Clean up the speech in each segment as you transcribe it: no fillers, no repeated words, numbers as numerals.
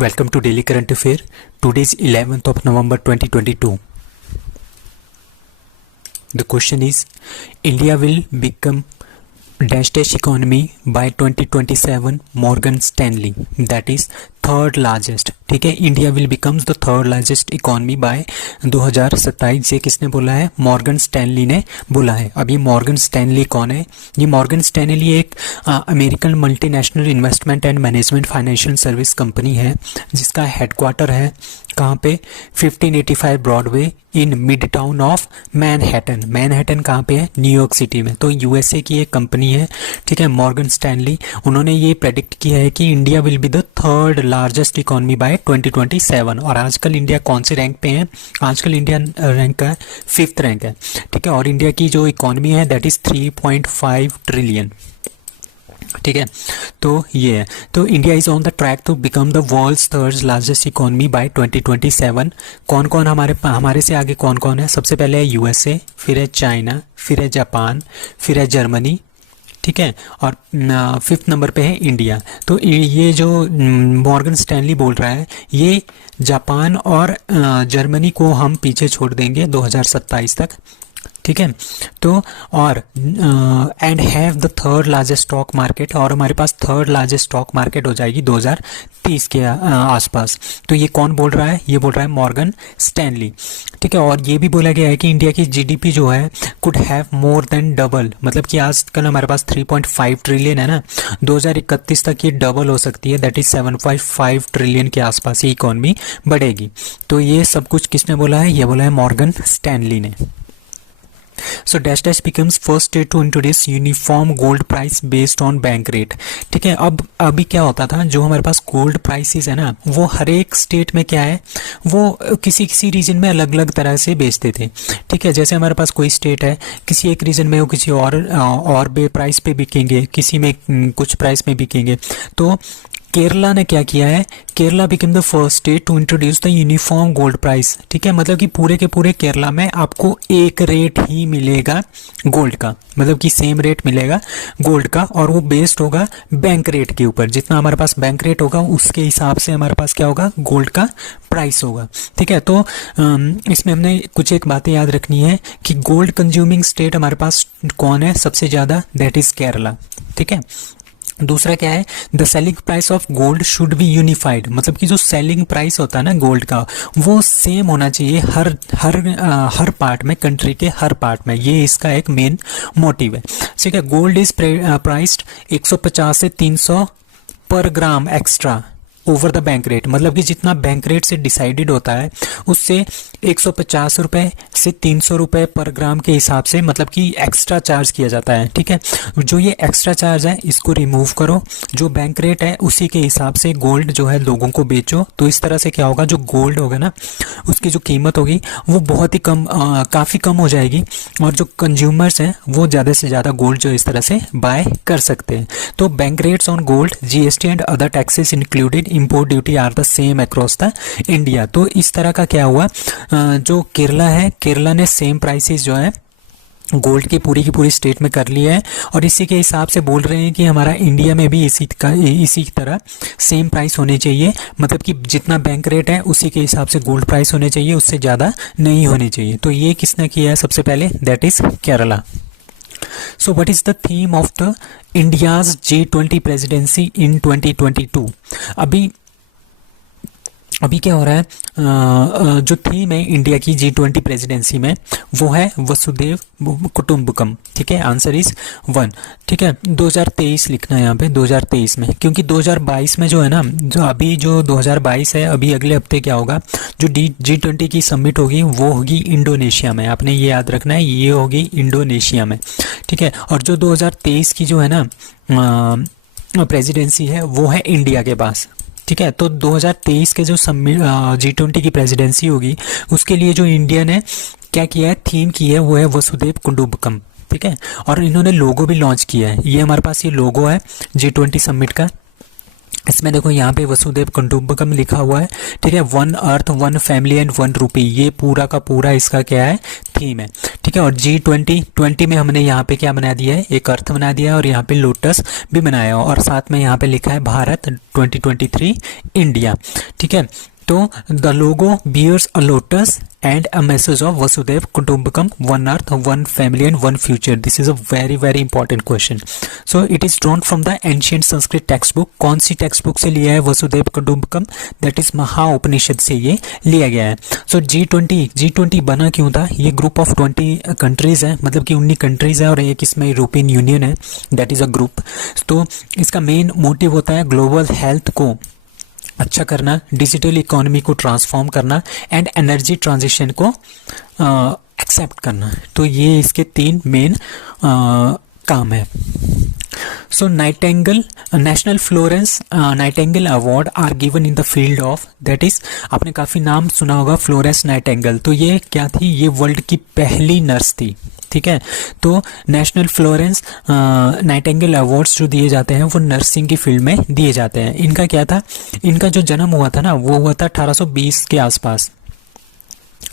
Welcome to Daily Current Affair. Today is 11th of November 2022. The question is, India will become dash dash economy by 2027 Morgan Stanley, that is third largest. ठीक है, India will becomes the third largest economy by 2027. ये किसने बोला है? Morgan Stanley ने बोला है. अब ये मॉर्गन स्टैनली कौन है? ये मॉर्गन स्टैनली एक American multinational investment and management financial service company है जिसका हेडक्वार्टर है कहाँ पे? 1585 Broadway in mid town of Manhattan. Manhattan कहाँ पे है? न्यूयॉर्क सिटी में. तो यूएसए की एक कंपनी है, ठीक है, मॉर्गन स्टैनली. उन्होंने ये प्रेडिक्ट किया है कि India will be the third largest economy by 2027. और आजकल इंडिया कौन से रैंक पे है? आजकल इंडिया रैंक का 5th रैंक है, ठीक है. और इंडिया की जो इकोनॉमी है दैट इज 3.5 ट्रिलियन. ठीक है, तो ये है. तो India is on the track to become the world's third largest economy by 2027. कौन कौन हमारे से आगे कौन कौन है? सबसे पहले है यूएसए, फिर है चाइना, फिर है जापान, फिर है जर्मनी, ठीक है, और 5th नंबर पे है इंडिया. तो ये जो मॉर्गन स्टैनली बोल रहा है, ये जापान और जर्मनी को हम पीछे छोड़ देंगे 2027 तक, ठीक है. तो और and have the third largest stock market, और हमारे पास थर्ड लार्जेस्ट स्टॉक मार्केट हो जाएगी 2030 के आसपास. तो ये कौन बोल रहा है? ये बोल रहा है मॉर्गन स्टैनली, ठीक है. और ये भी बोला गया है कि इंडिया की जीडीपी जो है could have more than double, मतलब कि आजकल हमारे पास 3.5 ट्रिलियन है ना, 2031 तक ये डबल हो सकती है, दैट इज 7.5 ट्रिलियन के आसपास ये इकोनॉमी बढ़ेगी. तो ये सब कुछ किसने बोला है? ये बोला है मॉर्गन स्टैनली ने. So dash dash becomes first state to introduce uniform gold price based on bank rate. ठीक है, अब अभी क्या होता था, जो हमारे पास गोल्ड प्राइसेस है ना, वो हर एक स्टेट में क्या है, वो किसी किसी रीजन में अलग अलग तरह से बेचते थे. ठीक है, जैसे हमारे पास कोई स्टेट है, किसी एक रीजन में वो किसी और बे प्राइस पे बिकेंगे, किसी में कुछ प्राइस में बिकेंगे. तो केरला ने क्या किया है? Kerala become the first state to introduce the uniform gold price. ठीक है, मतलब कि पूरे के पूरे केरला में आपको एक रेट ही मिलेगा गोल्ड का, मतलब कि सेम रेट मिलेगा गोल्ड का, और वो बेस्ड होगा बैंक रेट के ऊपर. जितना हमारे पास बैंक रेट होगा उसके हिसाब से हमारे पास क्या होगा? गोल्ड का प्राइस होगा. ठीक है, तो इसमें हमने कुछ एक बातें याद रखनी है कि गोल्ड कंज्यूमिंग स्टेट हमारे पास कौन है सबसे ज़्यादा? That is Kerala. ठीक है, दूसरा क्या है? The selling price of gold should be unified, मतलब कि जो सेलिंग प्राइस होता है ना गोल्ड का, वो सेम होना चाहिए हर पार्ट में, कंट्री के हर पार्ट में. ये इसका एक मेन मोटिव है. ठीक है, गोल्ड इज प्राइस्ड 150 से 300 पर gram extra over the bank rate, मतलब कि जितना बैंक रेट से डिसाइडेड होता है उससे 150 रुपये से 300 रुपये पर ग्राम के हिसाब से, मतलब कि एक्स्ट्रा चार्ज किया जाता है. ठीक है, जो ये एक्स्ट्रा चार्ज है इसको रिमूव करो, जो बैंक रेट है उसी के हिसाब से गोल्ड जो है लोगों को बेचो. तो इस तरह से क्या होगा, जो गोल्ड होगा ना उसकी जो कीमत होगी वो बहुत ही कम, काफ़ी कम हो जाएगी, और जो कंज्यूमर्स हैं वो ज़्यादा से ज़्यादा गोल्ड जो इस तरह से बाय कर सकते हैं. तो bank rates on gold, GST and other taxes included import duty are the same across the India. तो इस तरह का क्या हुआ, जो केरला है, केरला ने सेम प्राइसेस जो है गोल्ड की पूरी स्टेट में कर लिया है, और इसी के हिसाब से बोल रहे हैं कि हमारा इंडिया में भी इसी तरह सेम प्राइस होने चाहिए, मतलब कि जितना बैंक रेट है उसी के हिसाब से गोल्ड प्राइस होने चाहिए, उससे ज़्यादा नहीं होने चाहिए. तो ये किसने किया है सबसे पहले? That is Kerala. So what is the theme of the India's G20 presidency in 2022? अभी क्या हो रहा है, जो थीम है इंडिया की G20 प्रेसिडेंसी में वो है वसुधैव कुटुंबकम. ठीक है, आंसर इज 1. ठीक है, 2023 लिखना है यहाँ पे, 2023 में, क्योंकि 2022 में जो है ना, जो 2022 है, अभी अगले हफ्ते क्या होगा, जो G20 की समिट होगी वो होगी इंडोनेशिया में. आपने ये याद रखना है, ये होगी इंडोनेशिया में. ठीक है, और जो 2023 की जो है ना प्रेसिडेंसी है वो है इंडिया के पास. ठीक है, तो 2023 के जो G20 की प्रेसिडेंसी होगी उसके लिए जो इंडिया ने क्या किया है, थीम की है, वो है वसुधैव कुटुंबकम. ठीक है, और इन्होंने लोगो भी लॉन्च किया है. ये हमारे पास ये लोगो है G20 समिट का. इसमें देखो यहाँ पे वसुदेव कुटुंबकम लिखा हुआ है, ठीक है, one earth one family and one rupee, ये पूरा का पूरा इसका क्या है, थीम है, ठीक है। और G20 में हमने यहाँ पे क्या बना दिया है, एक अर्थ बना दिया है और यहाँ पे लोटस भी बनाया है, और साथ में यहाँ पे लिखा है भारत 2023 इंडिया, ठीक है। तो the logo bears a lotus and a message of Vasudev Kutumbakam, one earth, one family and one future. This is a very very important question. So it is drawn from the ancient Sanskrit textbook. कौन सी text book से लिया है Vasudev कुटुंबकम, that is Mahaupanishad से ये लिया गया है। सो G20 बना क्यों था, ये ग्रुप ऑफ 20 कंट्रीज है, मतलब कि 19 कंट्रीज है और एक इसमें यूरोपियन यूनियन है, दैट इज अ ग्रुप। तो इसका मेन मोटिव होता है ग्लोबल हेल्थ को अच्छा करना, डिजिटल इकोनॉमी को ट्रांसफॉर्म करना एंड एनर्जी ट्रांजिशन को एक्सेप्ट करना। तो ये इसके 3 मेन काम है। So Nightingale national Florence Nightingale award are given in the field of, that is आपने काफ़ी नाम सुना होगा फ्लोरेंस नाइटेंगल। तो ये क्या थी, ये वर्ल्ड की पहली नर्स थी, ठीक है। तो नेशनल फ्लोरेंस नाइटेंगल अवार्ड्स जो दिए जाते हैं वो नर्सिंग की फील्ड में दिए जाते हैं। इनका क्या था, इनका जो जन्म हुआ था ना वो हुआ था 1820 के आसपास,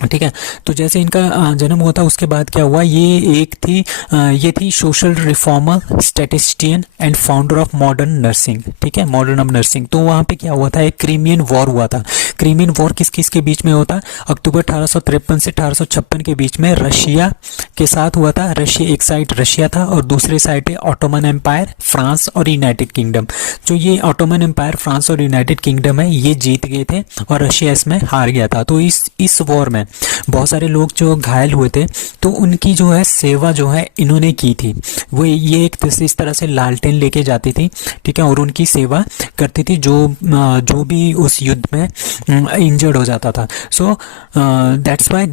ठीक है। तो जैसे इनका जन्म हुआ था उसके बाद क्या हुआ, ये थी social reformer, statistician and founder of modern nursing, ठीक है, मॉडर्न ऑफ नर्सिंग। तो वहाँ पे क्या हुआ था, एक क्रीमियन वॉर हुआ था। क्रीमियन वॉर किस किस के बीच में होता, अक्टूबर 1853 से 1856 के बीच में रशिया के साथ हुआ था। रशिया, एक साइड रशिया था और दूसरे साइड पे ऑटोमन एम्पायर, फ्रांस और यूनाइटेड किंगडम। जो ये ऑटोमन एम्पायर, फ्रांस और यूनाइटेड किंगडम है, ये जीत गए थे और रशिया इसमें हार गया था। तो इस वॉर में बहुत सारे लोग जो घायल हुए थे, तो उनकी जो है सेवा जो है इन्होंने की थी। वो ये एक इस तरह से लालटेन लेके जाती थी, ठीक है, और उनकी सेवा करती थी जो भी उस युद्ध में इंजर्ड हो जाता था। सो दैट्स वाई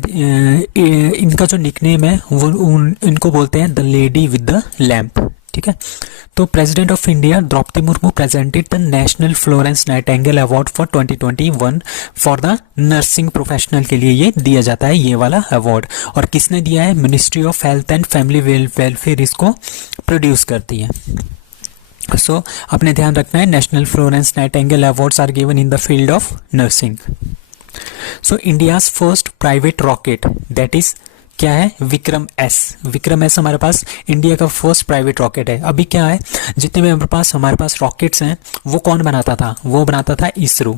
इनका जो निकनेम है वो इनको बोलते हैं the lady with the lamp, ठीक है। तो president of India Draupadi Murmu presented the national Florence Nightingale award for 2021 for the nursing professional के लिए ये दिया जाता है, ये वाला अवार्ड। और किसने दिया है, ministry of health and family welfare इसको प्रोड्यूस करती है। सो आपने ध्यान रखना है, national Florence Nightingale awards are given in the field of nursing. So India's first private rocket, that is क्या है, विक्रम एस हमारे पास इंडिया का फर्स्ट प्राइवेट रॉकेट है। अभी क्या है, जितने भी हमारे पास रॉकेट्स हैं वो कौन बनाता था, वो बनाता था इसरो,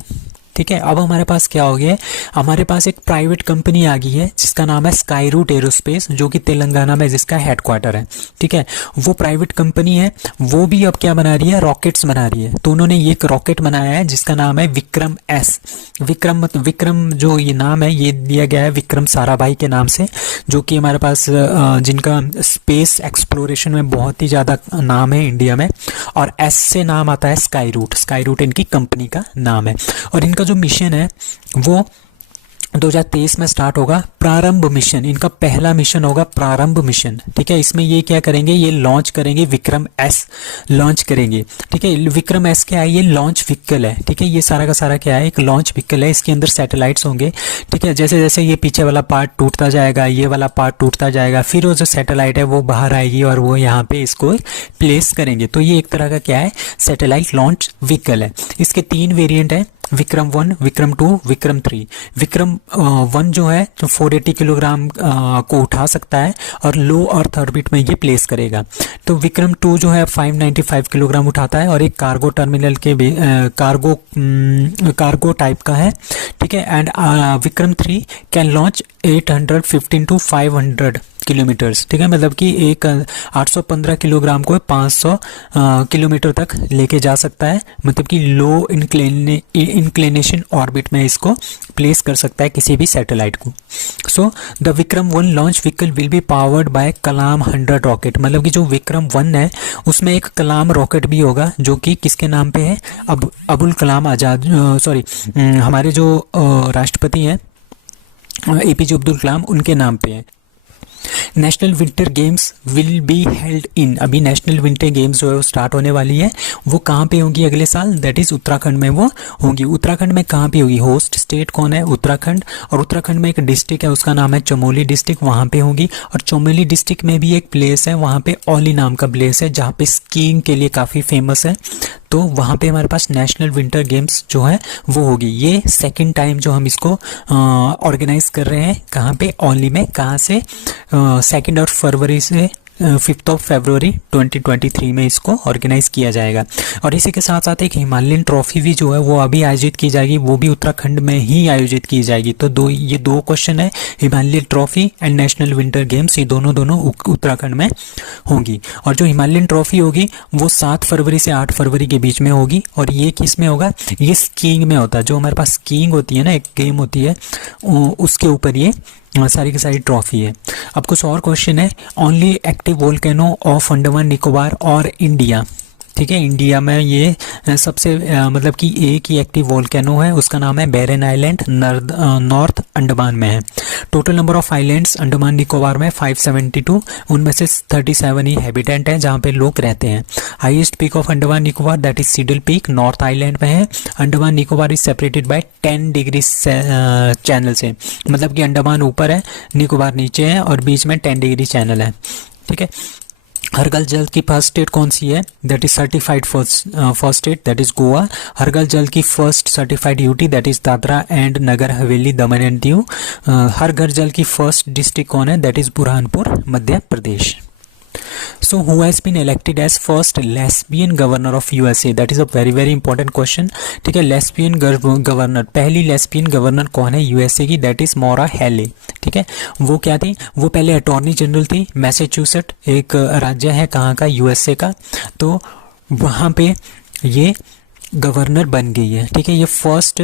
ठीक है। अब हमारे पास क्या हो गया है, हमारे पास एक प्राइवेट कंपनी आ गई है जिसका नाम है स्काई रूट एरोस्पेस, जो कि तेलंगाना में जिसका हेडक्वार्टर है, ठीक है। वो प्राइवेट कंपनी है, वो भी अब क्या बना रही है, रॉकेट्स बना रही है। तो उन्होंने ये एक रॉकेट बनाया है जिसका नाम है विक्रम एस। विक्रम जो ये नाम है ये दिया गया है विक्रम साराभाई के नाम से, जो कि हमारे पास जिनका स्पेस एक्सप्लोरेशन में बहुत ही ज़्यादा नाम है इंडिया में। और एस से नाम आता है स्काई रूट इनकी कंपनी का नाम है। और इनका जो मिशन है वो 2023 में स्टार्ट होगा, प्रारंभ मिशन, इनका पहला मिशन होगा प्रारंभ मिशन, ठीक है। इसमें ये क्या करेंगे, ये लॉन्च करेंगे, विक्रम एस लॉन्च करेंगे, ठीक है। विक्रम एस क्या है, ये लॉन्च व्हीकल है, ठीक है। ये सारा का सारा क्या है, एक लॉन्च व्हीकल है, इसके अंदर सैटेलाइट्स होंगे, ठीक है। जैसे जैसे ये पीछे वाला पार्ट टूटता जाएगा, ये वाला पार्ट टूटता जाएगा, फिर वो जो सैटेलाइट है वो बाहर आएगी और वो यहाँ पे इसको प्लेस करेंगे। तो ये एक तरह का क्या है, सैटेलाइट लॉन्च व्हीकल है। इसके 3 वेरिएंट है, विक्रम 1, विक्रम 2, विक्रम 3। विक्रम 1 जो है जो 480 किलोग्राम को उठा सकता है और लो अर्थ ऑर्बिट में ये प्लेस करेगा। तो विक्रम 2 जो है 595 किलोग्राम उठाता है और एक कार्गो टर्मिनल के कार्गो टाइप का है, ठीक है। And Vikram 3 can launch 815 to 500 kilometres, ठीक है। मतलब कि एक 815 किलोग्राम को 500 किलोमीटर तक लेके जा सकता है, मतलब कि लो इंक्लिनेशन ऑर्बिट में इसको प्लेस कर सकता है किसी भी सैटेलाइट को। So the Vikram 1 launch vehicle will be powered by Kalam 100 rocket, मतलब कि जो विक्रम 1 है उसमें एक कलाम रॉकेट भी होगा जो कि किसके नाम पे है, अबुल कलाम आजाद, हमारे जो राष्ट्रपति हैं APJ अब्दुल कलाम, उनके नाम पे है। National winter games will be held in, अभी नेशनल विंटर गेम्स जो है वो स्टार्ट होने वाली है। वो कहाँ पे होंगी अगले साल, दैट इज उत्तराखंड में वो होंगी। उत्तराखंड में कहाँ पे होगी, होस्ट स्टेट कौन है, उत्तराखंड। और उत्तराखंड में एक डिस्ट्रिक्ट है उसका नाम है चमोली डिस्ट्रिक्ट, वहाँ पे होगी। और चमोली डिस्ट्रिक्ट में भी एक प्लेस है, वहाँ पे औली नाम का प्लेस है जहाँ पे स्कीइंग के लिए काफ़ी फेमस है। तो वहाँ पे हमारे पास नेशनल विंटर गेम्स जो है वो होगी। ये सेकंड टाइम जो हम इसको ऑर्गेनाइज कर रहे हैं, कहाँ पे, ओनली में, कहाँ से, 2 फरवरी से 5 फरवरी 2023 में इसको ऑर्गेनाइज किया जाएगा। और इसी के साथ साथ एक हिमालयन ट्रॉफी भी जो है वो अभी आयोजित की जाएगी, वो भी उत्तराखंड में ही आयोजित की जाएगी। तो ये दो क्वेश्चन है, Himalayan trophy and national winter games, ये दोनों उत्तराखंड में होंगी। और जो हिमालयन ट्रॉफी होगी वो 7 फरवरी से 8 फरवरी के बीच में होगी। और ये किस में होगा, ये स्कीइंग में होता है। जो हमारे पास स्कीइंग होती है ना, एक गेम होती है, उसके ऊपर ये सारी की सारी ट्रॉफी है। अब कुछ और क्वेश्चन है, only active volcano of Andaman Nicobar और इंडिया, ठीक है, इंडिया में ये सबसे मतलब कि एक ही एक्टिव वोल्केनो है, उसका नाम है बैरन आइलैंड, नॉर्थ अंडमान में है। Total number of islands Andaman Nicobar में 572, उनमें से 37 ही हैबिटेंट हैं जहाँ पे लोग रहते हैं। Highest peak of Andaman Nicobar that is Seidel peak, north island में है। Andaman Nicobar is separated by 10 degree channel से, मतलब कि अंडमान ऊपर है, निकोबार नीचे है और बीच में 10 डिग्री चैनल है, ठीक है। हरगल जल की फर्स्ट स्टेट कौन सी है, that is certified first state, that is Goa. हरगल जल की first certified UT, that is Dadra and Nagar Haveli Daman and Diu. हर घर जल की फर्स्ट डिस्ट्रिक्ट कौन है, that is Burhanpur, Madhya Pradesh. So who has been elected as first lesbian governor of USA? That is a very very important question, ठीक है। लेस्बियन गवर्नर, पहली lesbian governor कौन है यूएसए की, दैट इज मोरा हेले, ठीक है। वो क्या थी, वो पहले अटॉर्नी जनरल थी, मैसेच्यूसेट एक राज्य है कहाँ का, यूएसए का, तो वहाँ पे ये गवर्नर बन गई है, ठीक है। ये फर्स्ट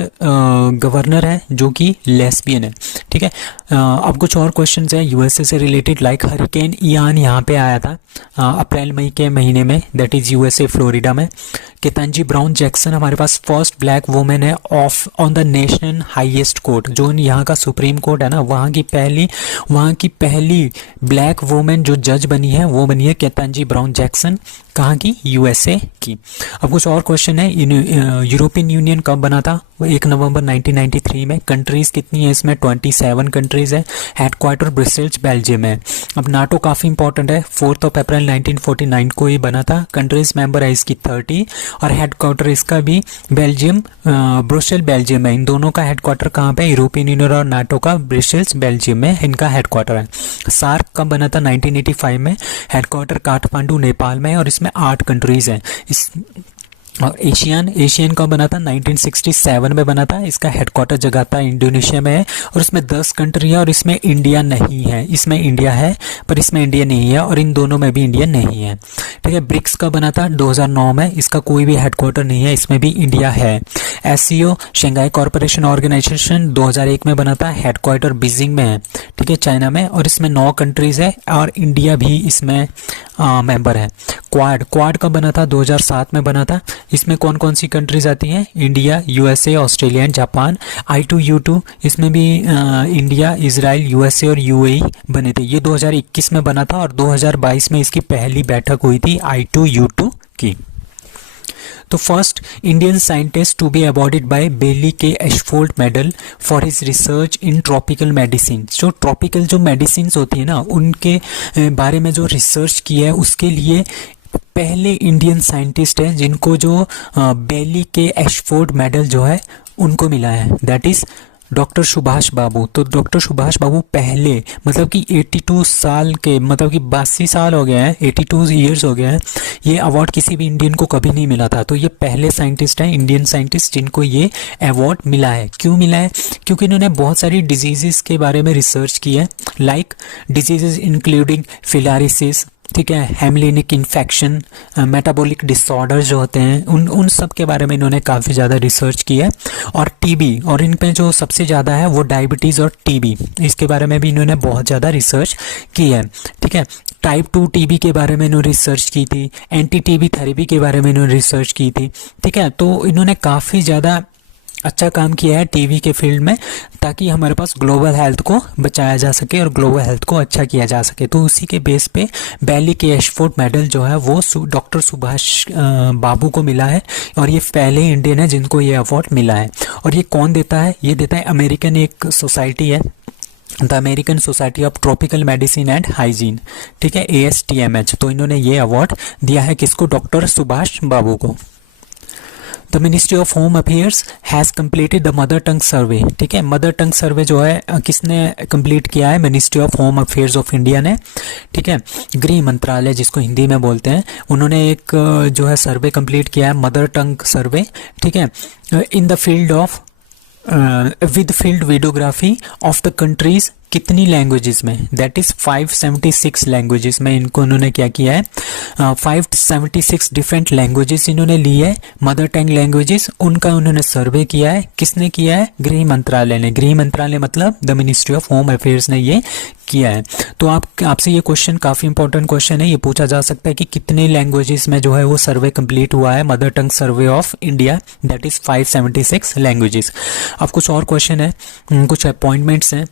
गवर्नर है जो कि लेस्बियन है, ठीक है। अब कुछ और क्वेश्चंस है यूएसए से रिलेटेड, लाइक हरिकेन इयान यहाँ पे आया था अप्रैल मई के महीने में, दैट इज यूएसए फ्लोरिडा में। केतंजी ब्राउन जैक्सन हमारे पास फर्स्ट ब्लैक वुमेन है of on the national highest court, जो यहाँ का सुप्रीम कोर्ट है ना, वहाँ की पहली ब्लैक वुमेन जो जज बनी है वो बनी है केतंजी ब्राउन जैक्सन, कहाँ की, यूएसए की। अब कुछ और क्वेश्चन है, यूरोपियन यूनियन कब बना था, 1 नवंबर 1993 में। कंट्रीज कितनी है इसमें, 27 कंट्रीज है। हेडक्वार्टर ब्रसेल्स बेल्जियम है। अब नाटो काफ़ी इंपॉर्टेंट है, 4 अप्रैल 1949 को ये बना था। कंट्रीज मेंबर है इसकी 30 और हेडक्वार्टर इसका भी बेल्जियम, ब्रुसेल बेल्जियम है। इन दोनों का हेडक्वार्टर कहाँ पे, यूरोपियन यूनियन और नाटो का ब्रसेल्स बेल्जियम में इनका हेडक्वार्टर है। सार्क कब बना था, 1985 में। हेडक्वार्टर काठमांडू नेपाल में, और इसमें 8 कंट्रीज हैं। और एशियन का बना था 1967 में बना था, इसका हेडक्वार्टर जकार्ता इंडोनेशिया में है, और इसमें 10 कंट्री है और इसमें इंडिया नहीं है। इसमें इंडिया है पर इसमें इंडिया नहीं है, और इन दोनों में भी इंडिया नहीं है, ठीक है। ब्रिक्स का बना था 2009 में, इसका कोई भी हेडक्वार्टर नहीं है, इसमें भी इंडिया है। एससीओ शंघाई कॉरपोरेशन ऑर्गेनाइजेशन 2001 में बना था, हेडक्वार्टर बीजिंग में है, ठीक है, चाइना में, और इसमें 9 कंट्रीज है और इंडिया भी इसमें मेंबर है। क्वाड का बना था 2007 में बना था, इसमें कौन कौन सी कंट्रीज आती हैं, India, USA, Australia and Japan. I2U2 इसमें भी इंडिया, इजराइल, यूएसए और यूएई बने थे। ये 2021 में बना था और 2022 में इसकी पहली बैठक हुई थी I2U2 की। तो first Indian scientist to be awarded by Bailey K Ashford medal for his research in tropical medicine. जो ट्रॉपिकल जो मेडिसिन होती है ना, उनके बारे में जो रिसर्च की है, उसके लिए पहले इंडियन साइंटिस्ट हैं जिनको जो बेली के एशफोर्ड मेडल जो है उनको मिला है, दैट इज डॉक्टर सुभाष बाबू। तो डॉक्टर सुभाष बाबू पहले, मतलब कि 82 साल के, मतलब कि 82 साल हो गए हैं, 82 ईयर्स हो गए हैं, ये अवार्ड किसी भी इंडियन को कभी नहीं मिला था। तो ये पहले साइंटिस्ट हैं, इंडियन साइंटिस्ट, जिनको ये अवार्ड मिला है। क्यों मिला है, क्योंकि इन्होंने बहुत सारी डिजीजेस के बारे में रिसर्च की है, लाइक डिजीजेस इंक्लूडिंग फिलारिसिस, ठीक है, हेमलिनिक इन्फेक्शन, मेटाबॉलिक डिसऑर्डर जो होते हैं, उन सब के बारे में इन्होंने काफ़ी ज़्यादा रिसर्च की है। और टीबी, और इन पे जो सबसे ज़्यादा है वो डायबिटीज़ और टीबी, इसके बारे में भी इन्होंने बहुत ज़्यादा रिसर्च की है, ठीक है। टाइप 2 टीबी के बारे में इन्होंने रिसर्च की थी, एंटी टीबी थेरेपी के बारे में इन्होंने रिसर्च की थी, ठीक है। तो इन्होंने काफ़ी ज़्यादा अच्छा काम किया है टीवी के फील्ड में, ताकि हमारे पास ग्लोबल हेल्थ को बचाया जा सके और ग्लोबल हेल्थ को अच्छा किया जा सके। तो उसी के बेस पे बेली के एशफोर्ड मेडल जो है वो डॉक्टर सुभाष बाबू को मिला है, और ये पहले इंडियन है जिनको ये अवार्ड मिला है। और ये कौन देता है, ये देता है अमेरिकन एक सोसाइटी है, the American society of tropical medicine and hygiene, ठीक है, ASTMH। तो इन्होंने ये अवार्ड दिया है किसको, डॉक्टर सुभाष बाबू को। The ministry of home affairs has completed the mother tongue survey, ठीक है, मदर टंग सर्वे जो है किसने कंप्लीट किया है, ministry of home affairs of India ने, ठीक है। गृह मंत्रालय जिसको हिंदी में बोलते हैं, उन्होंने एक जो है सर्वे कंप्लीट किया है, मदर टंग सर्वे, ठीक है, इन the field of with field videography of the countries, कितनी लैंग्वेजेस में, दैट इज 576 लैंग्वेजेस में इनको उन्होंने क्या किया है, 576 डिफरेंट लैंग्वेजेस इन्होंने ली है, मदर टंग लैंग्वेजेस, उनका उन्होंने सर्वे किया है। किसने किया है, गृह मंत्रालय ने, गृह मंत्रालय मतलब the ministry of home affairs ने ये किया है। तो आपसे ये क्वेश्चन काफ़ी इंपॉर्टेंट क्वेश्चन है, ये पूछा जा सकता है कि कितने लैंग्वेजेस में जो है वो सर्वे कंप्लीट हुआ है, mother tongue survey of India, that is 576 languages. अब कुछ और क्वेश्चन है, कुछ अपॉइंटमेंट्स हैं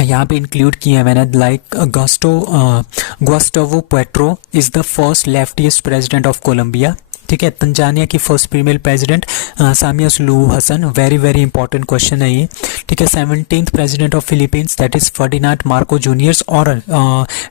यहाँ पे इंक्लूड किए हैं मैंने, like Gustavo Petro is the first leftist president of Colombia, ठीक है। तंजानिया की first female president Samia Suluhu Hassan, very very important question है ये, ठीक है। 17th president of Philippines that is Ferdinand Marcos juniors, और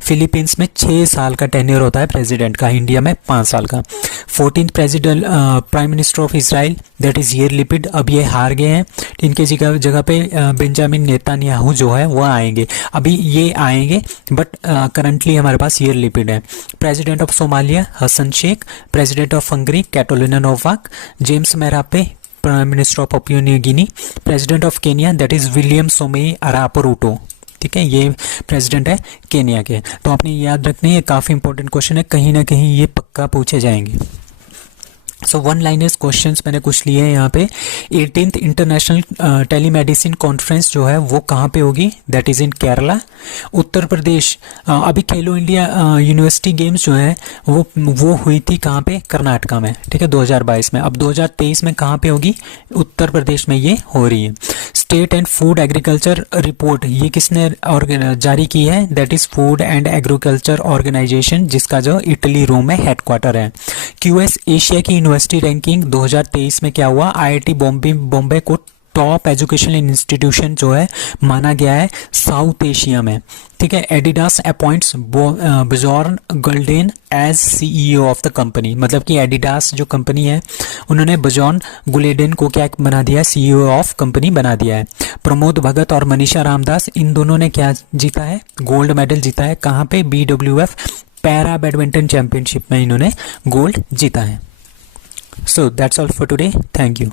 फिलीपींस में 6 साल का टेन्योर होता है प्रेसिडेंट का, इंडिया में 5 साल का। 14th president prime minister of Israel that is यार लिपिड, अब ये हार गए हैं, इनके जगह पे बेंजामिन नेतान्याहू जो है वो आएंगे, अभी ये आएंगे, बट करंटली हमारे पास यार लिपिड है। President of Somalia Hassan Sheikh, president of Hungary Katalin Novak, James Marape prime minister of Papua New Guinea, president of Kenya that is William Samoei Arap Ruto, ठीक है, ये प्रेसिडेंट है केनिया के। तो आपने याद रखना, ये काफ़ी इंपॉर्टेंट क्वेश्चन है, कहीं ना कहीं ये पक्का पूछे जाएंगे। सो वन लाइनर्स क्वेश्चंस मैंने कुछ लिए हैं यहाँ पे। 18th इंटरनेशनल टेलीमेडिसिन कॉन्फ्रेंस जो है वो कहाँ पे होगी, that is in Kerala. Uttar Pradesh, अभी खेलो इंडिया यूनिवर्सिटी गेम्स जो है वो हुई थी कहाँ पे, कर्नाटका में, ठीक है, 2022 में। अब 2023 में कहाँ पे होगी, उत्तर प्रदेश में ये हो रही है। State and food agriculture report ये किसने जारी की है, that is food and agriculture organisation, जिसका जो इटली रोम में हेडक्वार्टर है। क्यूएस एशिया की यूनिवर्सिटी रैंकिंग 2023 में क्या हुआ, आईआईटी बॉम्बे को टॉप एजुकेशनल इंस्टीट्यूशन जो है माना गया है साउथ एशिया में, ठीक है। Adidas appoints Bjorn Gulden as CEO of the company, मतलब कि एडिडास जो कंपनी है उन्होंने बिजॉर्न गुलेडेन को क्या बना दिया है, सीईओ ऑफ कंपनी बना दिया है। प्रमोद भगत और मनीषा रामदास, इन दोनों ने क्या जीता है, गोल्ड मेडल जीता है, कहाँ पे, BWF पैरा बैडमिंटन चैंपियनशिप में इन्होंने गोल्ड जीता है। So that's all for today. Thank you.